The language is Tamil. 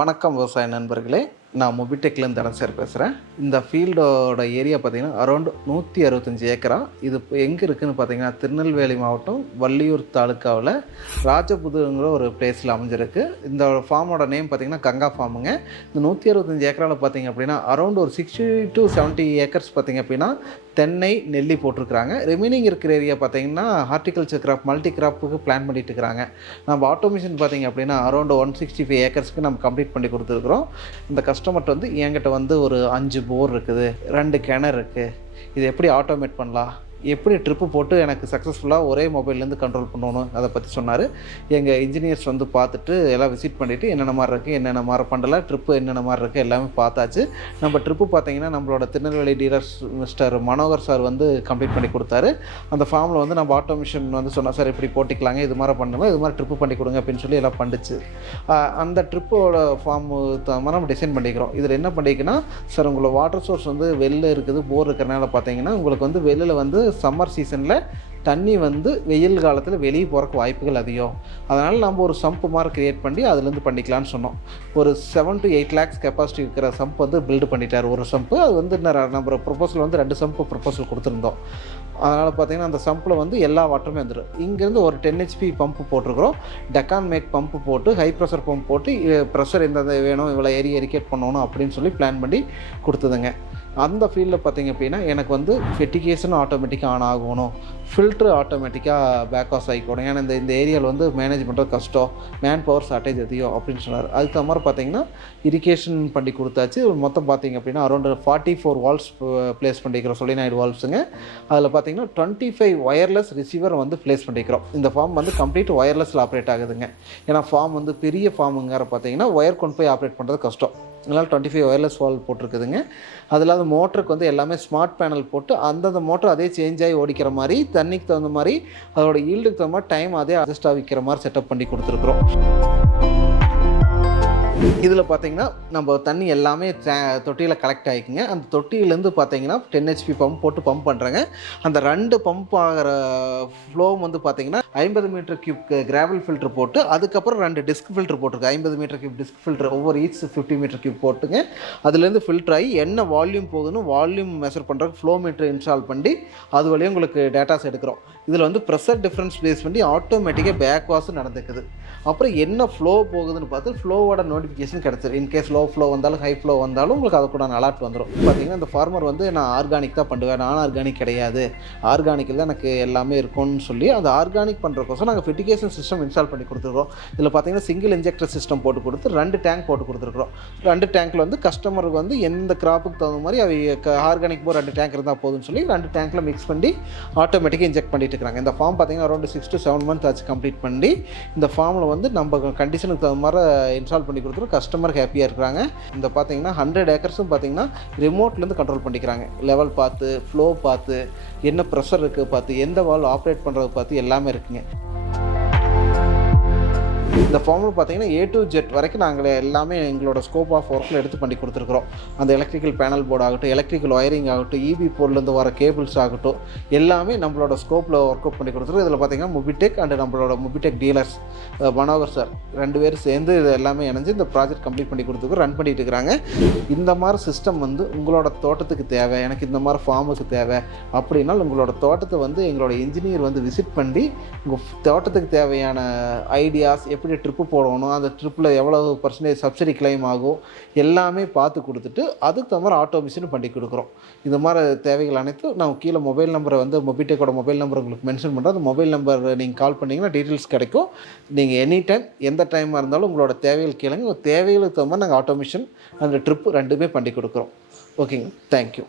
வணக்கம் விவசாய நண்பர்களே, நான் மொபிடெக்லேருந்து தனசேர் பேசுகிறேன். இந்த ஃபீல்டோட ஏரியா பார்த்திங்கன்னா அரௌண்ட் 165 ஏக்கரா. இது இப்போ எங்கே இருக்குதுன்னு பார்த்தீங்கன்னா திருநெல்வேலி மாவட்டம் வள்ளியூர் தாலுக்காவில் ராஜபுதுங்கிற ஒரு பிளேஸில் அமைஞ்சிருக்கு. இந்த ஃபார்மோட நேம் பார்த்திங்கன்னா கங்கா ஃபார்முங்க. இந்த 165 ஏக்கராவில் பார்த்திங்க அப்படின்னா அரௌண்ட் ஒரு 60 to 70 ஏக்கர்ஸ் பார்த்திங்க அப்படின்னா தென்னை, நெல்லி போட்டிருக்கிறாங்க. ரிமைனிங் இருக்கிற ஏரியா பார்த்திங்கன்னா ஹார்டிகல்ச்சர் கிராப், மல்டி கிராப்புக்கு பிளான் பண்ணிட்டு இருக்கிறாங்க. நம்ம ஆட்டோமேஷன் பார்த்திங்க அப்படின்னா அரௌண்ட் 165 ஏக்கர்ஸ்க்கு நம்ம கம்ப்ளீட் பண்ணி கொடுத்துருக்குறோம். இந்த கஸ்டமர்கிட்ட வந்து என்கிட்ட வந்து ஒரு 5 போர் இருக்குது, 2 கிணறு இருக்குது, இது எப்படி ஆட்டோமேட் பண்ணலாம், எப்படி ட்ரிப்பு போட்டு எனக்கு சக்ஸஸ்ஃபுல்லாக ஒரே மொபைல்லேருந்து கண்ட்ரோல் பண்ணணும், அதை பற்றி சொன்னார். எங்கள் இன்ஜினியர்ஸ் வந்து பார்த்துட்டு எல்லாம் விசிட் பண்ணிவிட்டு என்னென்ன மாதிரி இருக்குது, என்னென்ன மாதிரி பண்ணல, ட்ரிப்பு என்னென்ன மாதிரி இருக்குது எல்லாமே பார்த்தாச்சு. நம்ம ட்ரிப்பு பார்த்திங்கன்னா நம்மளோட Tirunelveli dealers mister Manohar sir வந்து கம்ப்ளீட் பண்ணி கொடுத்தாரு. அந்த ஃபார்மில் வந்து நம்ம ஆட்டோமேஷன் வந்து சொன்னால் சார் இப்படி போட்டிக்கலாங்க, இது மாதிரி பண்ணலாம், இது மாதிரி ட்ரிப்பு பண்ணி கொடுங்க அப்படின்னு சொல்லி எல்லாம் பண்ணிச்சு. அந்த ட்ரிப்போட ஃபார்மு மாதிரி நம்ம டிசைன் பண்ணிக்கிறோம். இதில் என்ன பண்ணிக்கன்னா சார் உங்களோட வாட்டர் சோர்ஸ் வந்து வெளில இருக்குது, போர் இருக்கிறனால பார்த்தீங்கன்னா உங்களுக்கு வந்து வெளியில் வந்து சம்மர் சீசனில் தண்ணி வந்து வெயில் காலத்தில் வெளியே போகிறக்கு வாய்ப்புகள் அதிகம். அதனால் நம்ம ஒரு சம்ப் மாதிரி க்ரியேட் பண்ணி அதுலேருந்து பண்ணிக்கலான்னு சொன்னோம். ஒரு 7 to 8 lakhs கெப்பாசிட்டி இருக்கிற சம்ப் வந்து பில்டு பண்ணிட்டார். ஒரு சம்ப்பு அது வந்து நம்ம ப்ரொபோசல் வந்து 2 சம்ப்பு ப்ரொபோசல் கொடுத்துருந்தோம். அதனால் பார்த்திங்கன்னா அந்த சம்பில் வந்து எல்லா வாட்டருமே வந்துடும். இங்கேருந்து ஒரு 10 HP பம்பு போட்டிருக்கிறோம். டெக்கான் மேக் பம்பு போட்டு ஹை ப்ரெஷர் பம்ப் போட்டு ப்ரெஷர் எந்த வேணும், இவ்வளோ எரிகேட் பண்ணணும் அப்படின்னு சொல்லி பிளான் பண்ணி கொடுத்ததுங்க. அந்த ஃபீல்டில் பார்த்திங்க அப்படின்னா எனக்கு வந்து ஃபெர்டிகேஷன் ஆட்டோமேட்டிக்காக ஆன் ஆகணும், ஃபில்ட்ரு ஆட்டோமேட்டிக்காக பேக்வாஸ் ஆகிக்கணும். ஏன்னா இந்த ஏரியாவில் வந்து மேனேஜ் பண்ணுறது கஷ்டம், மேன் பவர் ஷார்ட்டேஜ் அதிகம் அப்படின்னு சொன்னார். அதுக்கு தகுந்த மாதிரி பார்த்திங்கன்னா இரிகேஷன் பண்ணி கொடுத்தாச்சு. மொத்தம் பார்த்திங்க அப்படின்னா அரௌண்ட் 44 வால்வ்ஸ் ப்ளேஸ் பண்ணிக்கிறோம், சொலினாய்டு வால்வ்ஸுங்க. அதில் பார்த்திங்கன்னா 25 ஒயர்லெஸ் ரிசீவர் வந்து ப்ளேஸ் பண்ணிக்கிறோம். இந்த ஃபார்ம் வந்து கம்ப்ளீட் ஒயர்லெஸில் ஆப்ரேட் ஆகுதுங்க. ஏன்னா ஃபார்ம் வந்து பெரிய ஃபார்முங்கிற பார்த்திங்கன்னா ஒயர் கொண்டு போய் ஆப்ரேட் பண்ணுறது கஷ்டம். அதனால் 25 ஒயர்லெஸ் வால்வ் போட்டிருக்குதுங்க. அதில் அது மோட்டருக்கு வந்து எல்லாமே ஸ்மார்ட் பேனல் போட்டு அந்தந்த மோட்டர் அதே சேஞ்ச் ஆகி ஓடிக்கிற மாதிரி, தண்ணிக்கு தகுந்த மாதிரி, அதோட ஈல்டுக்கு தகுந்த மாதிரி டைம் அதே அட்ஜஸ்ட் ஆகிக்கிற மாதிரி செட்டப் பண்ணி கொடுத்துருக்குறோம். இதில் பார்த்திங்கன்னா நம்ம தண்ணி எல்லாமே தொட்டியில் கலெக்ட் ஆகிக்குங்க. அந்த தொட்டியிலேருந்து பார்த்திங்கன்னா 10 HP பம்ப் போட்டு பம்ப் பண்ணுறாங்க. அந்த 2 பம்ப் ஆகிற ஃப்ளோ வந்து பார்த்திங்கன்னா 50 மீட்டர் கியூப் கிராவல் ஃபில்ட்ரு போட்டு அதுக்கப்புறம் 2 டிஸ்க் ஃபில்ட்ரு போட்டிருக்கு. 50 மீட்டர் கியூப் டிஸ்க் ஃபில்ட்ரு ஒவ்வொரு ஈச் 50 மீட்டர் கியூப் போட்டுங்க. அதுலேருந்து ஃபில்ட்ரு ஆகி என்ன வால்யூம் போகுதுன்னு வால்யூம் மெஷர் பண்ணுறதுக்கு ஃப்ளோ மீட்டர் இன்ஸ்டால் பண்ணி அது வழியாக உங்களுக்கு டேட்டாஸ் எடுக்கிறோம். இதில் வந்து ப்ரெஷர் டிஃப்ரென்ஸ் பேஸ் பண்ணி ஆட்டோமேட்டிக்காக பேக் வாஷும் நடந்துக்குது. அப்புறம் என்ன ஃப்ளோ போகுதுன்னு பார்த்து ஃப்ளோவோட நோட்டிஃபிகேஷன் கிடச்சிரு. இன்கேஸ் லோ ஃப்ளோ வந்தாலும் ஹை ஃப்ளோ வந்தாலும் உங்களுக்கு அதை கூட அலர்ட் வந்துடும். பார்த்திங்கன்னா இந்த ஃபார்மர் வந்து நான் ஆர்கானிக் தான் பண்ணுவேன், நான் ஆர்கானிக் கிடையாது, ஆர்கானிக்கில் தான் எனக்கு எல்லாமே இருக்கும்னு சொல்லி அந்த ஆர்கானிக் பண்ணுறக்கோசம் நாங்கள் ஃபெர்டிகேஷன் சிஸ்டம் இன்ஸ்டால் பண்ணி கொடுத்துருக்கோம். இதில் பார்த்திங்கன்னா சிங்கிள் இன்ஜெக்டர் சிஸ்டம் போட்டு கொடுத்து 2 டேங்க் போட்டு கொடுத்துருக்குறோம். 2 டேங்க்கில் வந்து கஸ்டமருக்கு வந்து எந்த கிராப்புக்கு தகுந்த மாதிரி ஆர்கானிக் போர் 2 டேங்க் இருந்தால் போதும்னு சொல்லி 2 டேங்க்கில் மிக்ஸ் பண்ணி ஆட்டோமேட்டிக்காக இன்ஜெக்ட் பண்ணிட்டு இருக்காங்க. இந்த ஃபார்ம் பார்த்திங்கன்னா அரௌண்ட் 6 to 7 months ஆச்சு கம்ப்ளீட் பண்ணி. இந்த ஃபார்மில் வந்து நம்ம கண்டிஷனுக்கு தகுந்த மாதிரி இன்ஸ்டால் பண்ணி கொடுத்துருக்கோம். கஸ்டமர் ஹாப்பியாக இருக்கிறாங்க. இந்த பார்த்திங்கன்னா 100 ஏக்கர்ஸும் பார்த்திங்கன்னா ரிமோட்லேருந்து கண்ட்ரோல் பண்ணிக்கிறாங்க. லெவல் பார்த்து, ஃப்ளோ பார்த்து, என்ன ப்ரெஷர் இருக்குது பார்த்து, எந்த வால்வ் ஆப்ரேட் பண்ணுறது பார்த்து எல்லாமே இருக்குங்க. இந்த ஃபார்மில் பார்த்திங்கன்னா A to Z வரைக்கும் நாங்கள் எல்லாமே எங்களோட ஸ்கோப் ஆஃப் ஒர்க்கில் எடுத்து பண்ணி கொடுத்துருக்குறோம். அந்த எலக்ட்ரிக்கல் பேனல் போர்டு ஆகட்டும், எலக்ட்ரிக்கல் ஒயரிங் ஆகட்டும், EB போர்ட்லேருந்து வர கேபிள்ஸ் ஆகட்டும், எல்லாமே நம்மளோட ஸ்கோப்பில் ஒர்க் அவுட் பண்ணி கொடுத்துருக்கோம். இதில் பார்த்திங்கன்னா மொபிடெக் அண்ட் நம்மளோட மொபிடெக் டீலர்ஸ் மனோகர் சார் 2 பேர் சேர்ந்து இது எல்லாமே இணைஞ்சு இந்த ப்ராஜெக்ட் கம்ப்ளீட் பண்ணி கொடுத்துருக்கோம், ரன் பண்ணிட்டு இருக்கிறாங்க. இந்த மாதிரி சிஸ்டம் வந்து உங்களோட தோட்டத்துக்கு தேவை, எனக்கு இந்த மாதிரி ஃபார்முக்கு தேவை அப்படின்னா உங்களோட தோட்டத்தை வந்து எங்களோட இன்ஜினியர் வந்து விசிட் பண்ணி உங்கள் தோட்டத்துக்கு தேவையான ஐடியாஸ், எப்படி ட்ரிப்பு போடணும், அந்த ட்ரிப்பில் எவ்வளோ % சப்சிடி கிளைம் ஆகும் எல்லாமே பார்த்து கொடுத்துட்டு அதுக்கு தகுந்த மாதிரி ஆட்டோமேஷன் பண்ணி கொடுக்குறோம். இந்த மாதிரி தேவைகள் அனைத்தும் நான் கீழே மொபைல் நம்பரை வந்து மொபிடெக்கோட மொபைல் நம்பர் உங்களுக்கு மென்ஷன் பண்ணுறேன். அந்த மொபைல் நம்பர் நீங்கள் கால் பண்ணிங்கன்னா டீட்டெயில்ஸ் கிடைக்கும். நீங்கள் எனி டைம் எந்த டைமாக இருந்தாலும் உங்களோட தேவைகள் கேளுங்க. தேவைகளுக்கு தகுந்த மாதிரி நாங்கள் ஆட்டோமேஷன் அந்த ட்ரிப்பு 2மே பண்ணி கொடுக்குறோம். ஓகேங்க, தேங்க்யூ.